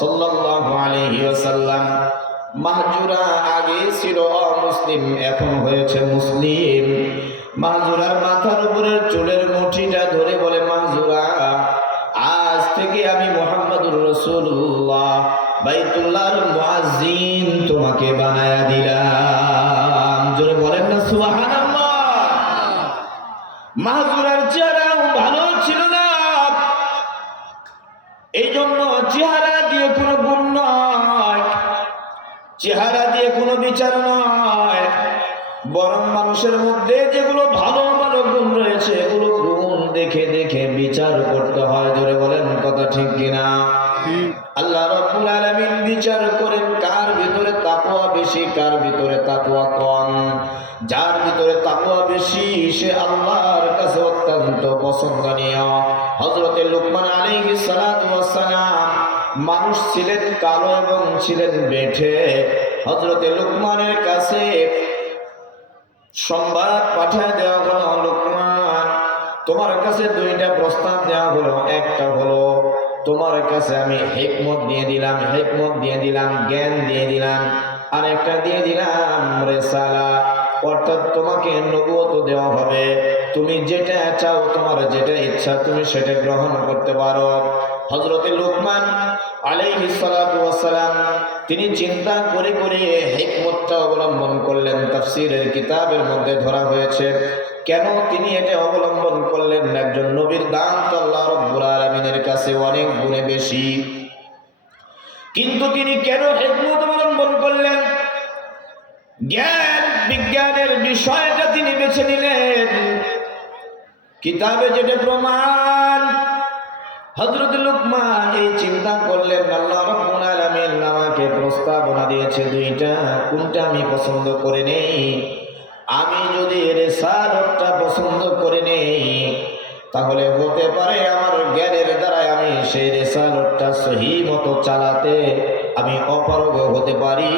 সাল্লাল্লাহু আলাইহি ওয়াসাল্লাম। মাহজুরা আগে ছিল অমুসলিম, এখন হয়েছে মুসলিম। মাহজুরার মাথার উপরের চুলের মুঠিটা ধরে বলে, মাহজুরা, আজ থেকে আমি মুহাম্মদুর রাসূলুল্লাহ বাইতুল্লাহর মুয়াজ্জিন তোমাকে বানায়া দিলাম। জোরে বলেন না সুবহানাল্লাহ। মাহজুরার চেহারাও ভালো ছিল না, এই জন্য চেহারা দিয়ে কোনো গুণ নয়, চেহারা দিয়ে কোনো বিচার নয়, বরং মানুষের মধ্যে যেগুলো ভালো ভালো গুণ রয়েছে এগুলো গুণ দেখে দেখে বিচার করতে হয়। জোরে বলেন কথা ঠিক কিনা? আল্লাহ রাব্বুল আলামিন বিচার করেন কার ভিতরে তাকওয়া বেশি, কার ভিতরে তাকওয়া কম। যার ভিতরে তাকওয়া বেশি সে আল্লাহর কাছে অত্যন্ত পছন্দনীয়। হযরতে লুকমান আলাইহিস সালাতু ওয়াস সালাম মানুষ ছিলেন কালো এবং ছিলেন বেঠে। হযরতে লুকমানের কাছে সংবাদ পাঠিয়ে দেওয়া হলো, লুকমান, তোমার কাছে দুইটা প্রস্তাব দেওয়া হলো। একটা হলো তোমার কাছে আমি হিকমত দিয়ে দিলাম, হিকমত দিয়ে দিলাম, জ্ঞান দিয়ে দিলাম। আর একটা দিয়ে দিলাম রিসালা, অর্থাৎ তোমাকে নবুয়ত দেওয়া হবে। তুমি যেটা চাও, তোমার যেটা ইচ্ছা তুমি সেটা গ্রহণ করতে পারো। হযরতে লুকমান আলাইহিস সালাতু ওয়াস সালাম তিনি চিন্তা করে করে হিকমতটা অবলম্বন করলেন। তাফসীরের কিতাবের মধ্যে ধরা হয়েছে কেন তিনি এটা অবলম্বন করলেন। একজন নবীর দাম তো আল্লাহ রাব্বুল আলামিনের কাছে অনেক গুণে বেশি, কিন্তু তিনি কেন হিকমত অবলম্বন করলেন? জ্ঞান বিজ্ঞানের বিষয়টা তিনি বেছে নিলেন। কিতাবে যেটা প্রমাণ, হযরত লুকমান এই চিন্তা করলেন, আল্লাহ রাব্বুল আলামিন আমাকে প্রস্তাবনা দিয়েছে দুইটা, কোনটা আমি পছন্দ করে নেই? আমি যদি রিসালাতটা পছন্দ করে নেই তাহলে হতে পারে আমার জ্ঞানের দ্বারা আমি সেই রিসালাতটা সহি মতো চালাতে আমি অপারগ হতে পারি।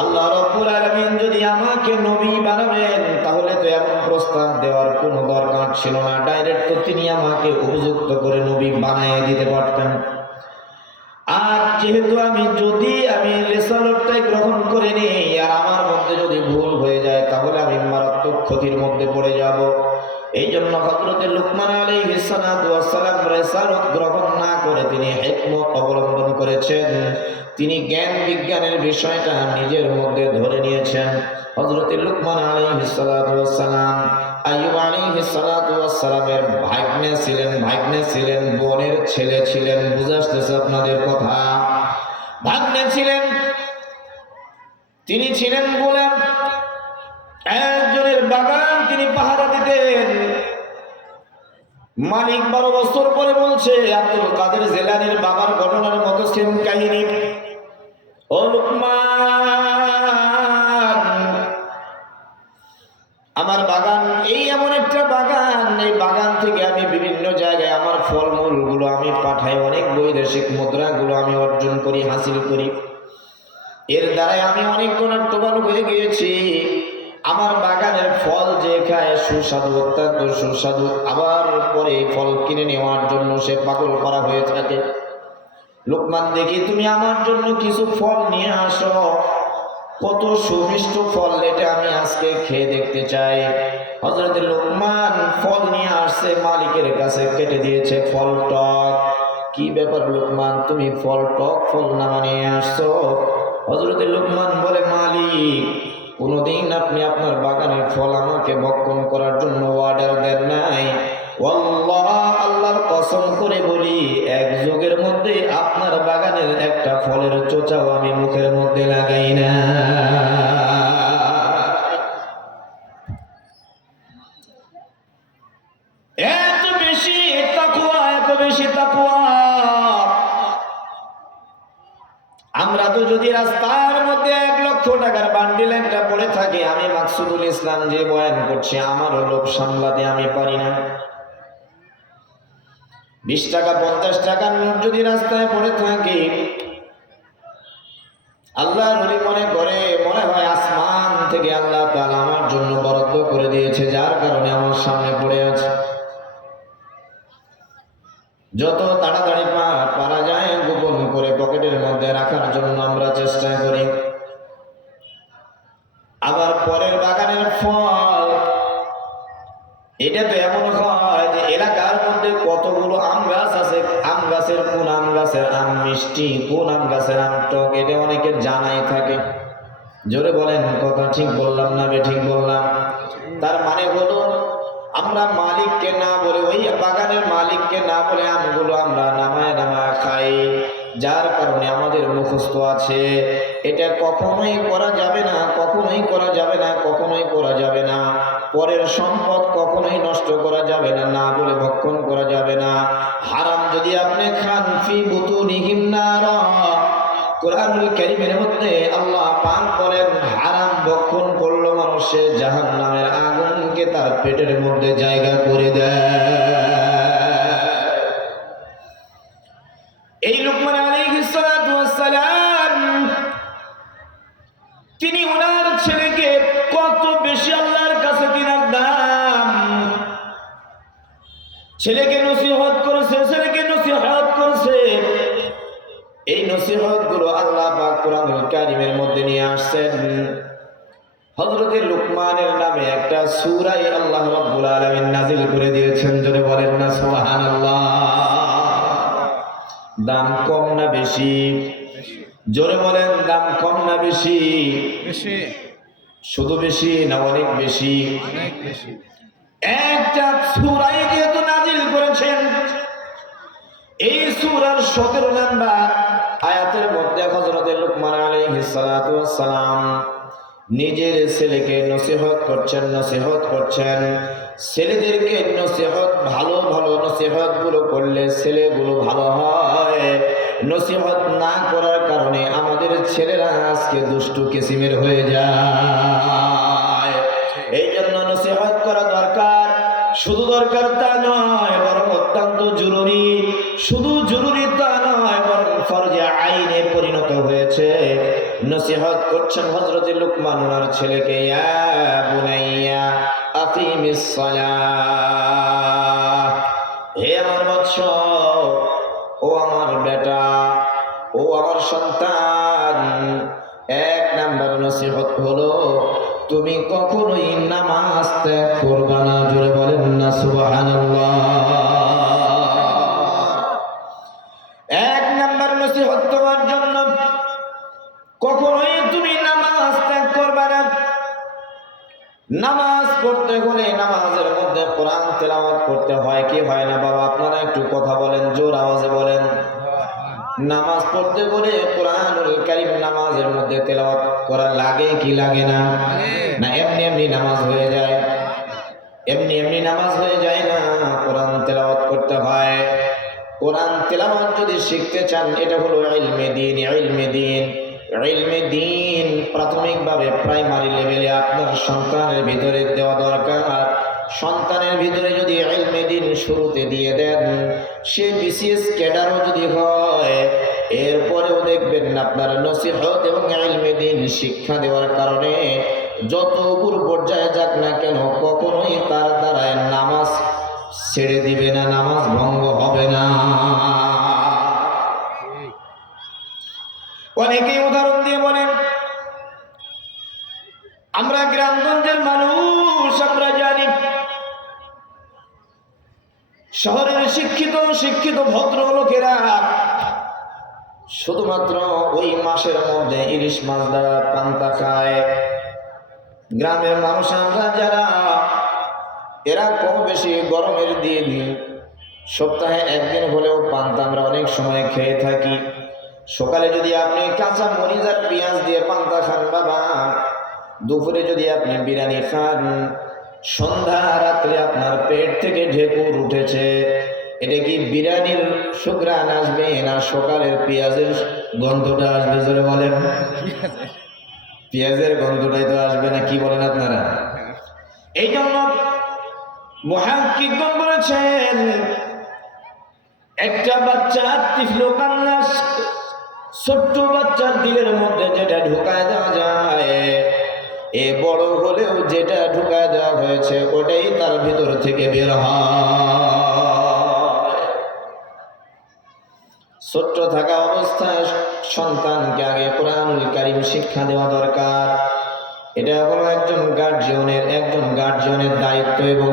আল্লাহ রাব্বুল আলামিন যদি আমাকে নবী বানাবেন তাহলে তো এমন প্রস্তাব দেওয়ার কোনো দরকার ছিল না, ডাইরেক্ট তো তিনি আমাকে উপযুক্ত করে নবী বানিয়ে দিতে পারতেন। আর যেহেতু আমি রিসালাতটাই গ্রহণ করে নিই আর আমার মধ্যে যদি ভুল হয়ে যায় তাহলে আমি মারাত্মক ক্ষতির মধ্যে পড়ে যাব। এই জন্য হযরত লুকমান আলাইহিস সালাতু ওয়াস সালাম রিসালাত গ্রহণ না করে তিনি হিকমত অবলম্বন করেছেন। তিনি জ্ঞান বিজ্ঞানের বিষয়টা নিজের মধ্যে ধরে নিয়েছেন। হযরত লুকমান আলাইহিস সালাতু ওয়াস সালাম আইয়ুব আলাইহিস সালাতু ওয়াস সালামের ভাগ্নে ছিলেন, বোনের ছেলে ছিলেন। বুঝাতেছে আপনাদের কথা? ভাগ্নে ছিলেন, তিনি ছিলেন গোলাম। একজনের বাগান তিনি পাহারা দিতেন। মালিক 12 বছর পরে বলছে, আব্দুল কাদের জিলানীর বাবার ঘটনার মতো সেম কাহিনী। ও লুকমান, আমার বাগান এই এমন একটা বাগান, এই বাগান থেকে আমি বিভিন্ন জায়গায় আমার ফলমূলগুলো আমি পাঠাই, অনেক বৈদেশিক মুদ্রাগুলো আমি অর্জন করি, হাসিল করি। এর দ্বারাই আমি অনেক গুণাত্মবান হয়ে গিয়েছি। আমার বাগানের ফল যে খায় সুস্বাদু, অত্যন্ত সুস্বাদু, আবার পরে ফল কিনে নেওয়ার জন্য সে পাগল করা হয়ে থাকে। লুকমান, দেখি তুমি আমার জন্য কিছু ফল নিয়ে আসো, কত সুমিষ্ট ফল, এটা আমি আজকে খেয়ে দেখতে চাই। হযরত লুকমান ফল নিয়ে আসছে, মালিকের কাছে কেটে দিয়েছে ফল টক। কি ব্যাপার লুকমান, তুমি ফল টক ফল না নিয়ে আসছো? হযরত লুকমান বলে, মালিক, কোনদিন আপনি আপনার বাগানের ফল আমাকে ভক্ষণ করার জন্য অর্ডার দেন নাই। আল্লাহ, আল্লাহর কসম করে বলি, এক যুগের মধ্যে আপনার বাগানের একটা ফলের চোচাও আমি মুখের মধ্যে লাগাই না। এত বেশি তাকওয়া, এত বেশি তাকওয়া। আমরা তো যদি রাস্তার মধ্যে 1 লক্ষ টাকার বান্ডিল একটা পড়ে থাকে, আমি মাকসুদুল ইসলাম যে বয়ান করছি, আমারও লোভ সামলাতে আমি পারি না। 20 টাকা 50 টাকার নোট যদি রাস্তায় পড়ে থাকে, আল্লাহর ওলি মনে করে, মনে হয় আসমান থেকে আল্লাহ তাআলা আমার জন্য বরাদ্দ করে দিয়েছে, যার কারণে আমার সামনে পড়ে আছে। যত তাড়াতাড়ি পারা যায় গোপন করে পকেট আম গাছের কোন আম গাছের আম মিষ্টি, কোন আম গাছের আম টক, এটা অনেকের জানাই থাকে। জোরে বলেন, কথা ঠিক বললাম না ঠিক বললাম? তার মানে হলো আমরা মালিককে না বলে, ওই বাগানের মালিককে না বলে আমগুলো আমরা নামায় নামায় খাই, যার কারণে আমাদের মুখস্থ আছে এটা কখনোই করা যাবে না, কখনোই করা যাবে না, কখনোই করা যাবে না। পরের সম্পদ কখনোই নষ্ট করা যাবে না, না বলে ভক্ষণ করা যাবে না। হারাম যদি আপনি খান, ফি বুতুনিহিম নার, কোরআনুল কারীমের মধ্যে আল্লাহ পাক বলেন হারাম ভক্ষণ করলো মানুষের জাহান্নামের আগুনকে তার পেটের মধ্যে জায়গা করে দেয়। এই লুকমান আলাইহিস সালাতু ওয়াস সালাম তিনি ওনার ছেলেকে কত বেশি আল্লাহর কাছে তিনার দাম, ছেলেকে নসিহত করেছে, ছেলেকে নসিহত করেছে। এই নসিহত গুলো আল্লাহ পাক কোরআনুল কারীমের মধ্যে নিয়ে আসছেন। হযরত লুকমানের নামে একটা সূরা আল্লাহ রাব্বুল আলামিন নাযিল করে দিয়েছেন। জোরে বলেন না সুবহানাল্লাহ। দাম কম না বেশি? জোরে বলেন, দাম কম না বেশি? বেশি। শুধু বেশি না অনেক বেশি? অনেক বেশি। একটা সূরা যেহেতু নাযিল করেছেন, এই সূরার 17 নাম্বার আয়াতের মধ্যে হযরত লুকমান আলাইহিস সালাতু ওয়াস সালাম নিজের ছেলেকে নসিহত করছেন। ছেলেদেরকে নসিহত, ভালো ভালো নসিহত গুলো করলে ছেলেগুলো ভালো হয়। নসিহত না করার কারণে আমাদের ছেলেরা আজকে দুষ্টু কিসিমের হয়ে যায়। এই জন্য নসিহত করা দরকার। শুধু দরকার তা নয়, বরং অত্যন্ত জরুরি। শুধু জরুরি তা নয়, বরং ফরজে আইনে পরিণত হয়েছে। নসিহত করছেন হযরত লুকমান ওনার ছেলেকে, ইয়া বুনাইয়া আকিমিস সালাহ, হে আমার বৎস, ও আমার বেটা, ও আমার সন্তান। এক নাম্বার নসিহত হলো তুমি কখনোই নামাজ ত্যাগ করবা না। জোরে বলেন না সুবহানাল্লাহ। এক নাম্বার নসিহত তোমার জন্য, কখনোই তুমি নামাজ ত্যাগ করবা না। নামাজ পড়তে হলে নামাজের মধ্যে কোরআন তেলাওয়াত করতে হয় কি হয় না? বাবা আপনারা একটু কথা বলেন, জোর আওয়াজে বলেন। নামাজ পড়তে হলে কোরআনুল কারীম নামাজের মধ্যে তেলাওয়াত করা লাগে কি লাগে না? না এমনি এমনি নামাজ হয়ে যায়? এমনি এমনি নামাজ হয়ে যায় না, কোরআন তেলাওয়াত করতে হয়। কোরআন তেলাওয়াত যদি শিখতে চান, এটা হলো ইলমে দ্বীন। ইলমে দ্বীন প্রাথমিকভাবে প্রাইমারি লেভেলে আপনার সন্তানের ভিতরে দেওয়া দরকার। সন্তানের ভিতরে যদি ইলমে দ্বীন শুরুতে দিয়ে দেন, সে বিসিএস ক্যাডারও যদি হয়, এরপরেও দেখবেন আপনার নসিহত এবং ইলমে দ্বীন শিক্ষা দেওয়ার কারণে যত উপর পর্যায়ে যাক না কেন, কখনোই তার দ্বারায় নামাজ ছেড়ে দিবে না, নামাজ ভঙ্গ হবে না। অনেকেই উদাহরণ দিয়ে বলেন, আমরা গ্রামগঞ্জের মানুষ, আমরা জানি শহরের শিক্ষিত ভদ্র লোকেরা শুধুমাত্র ওই মাসের মধ্যে ইলিশ মাছ দ্বারা পান্তা খায়। গ্রামের মানুষ আমরা যারা, এরা কম বেশি গরমের দিন সপ্তাহে একদিন হলেও পান্তা আমরা অনেক সময় খেয়ে থাকি। সকালে যদি আপনি কাঁচা মরিচ আর পেঁয়াজ দিয়ে পান্তা খান বাবা, দুপুরে যদি আপনি বিরিয়ানি খান, সন্ধ্যা রাত্রে আপনার পেট থেকে ঢেকুর উঠেছে, এটা কি বিরিয়ানির সুঘ্রাণ আসবে না সকালের পেঁয়াজের গন্ধটা আসবে? জোরে বলেন। পেঁয়াজের গন্ধটাই তো আসবে না, কি বলেন আপনারা? এই জন্য মুহাক্কিকগণ বলেছেন, একটা বাচ্চা তিফল কান্না, ছোট্ট বাচ্চার দিলের মধ্যে যেটা ঢুকায় দেওয়া যায়, এ বড় হলেও যেটা ঢুকায় দেওয়া হয়েছে ওটাই তার ভিতর থেকে বের হয়। ছোট্ট থাকা অবস্থায় সন্তানকে আগে কোরআনুল কারীম শিক্ষা দেওয়া দরকার। এটা হলো একজন গার্জিয়ানের দায়িত্ব এবং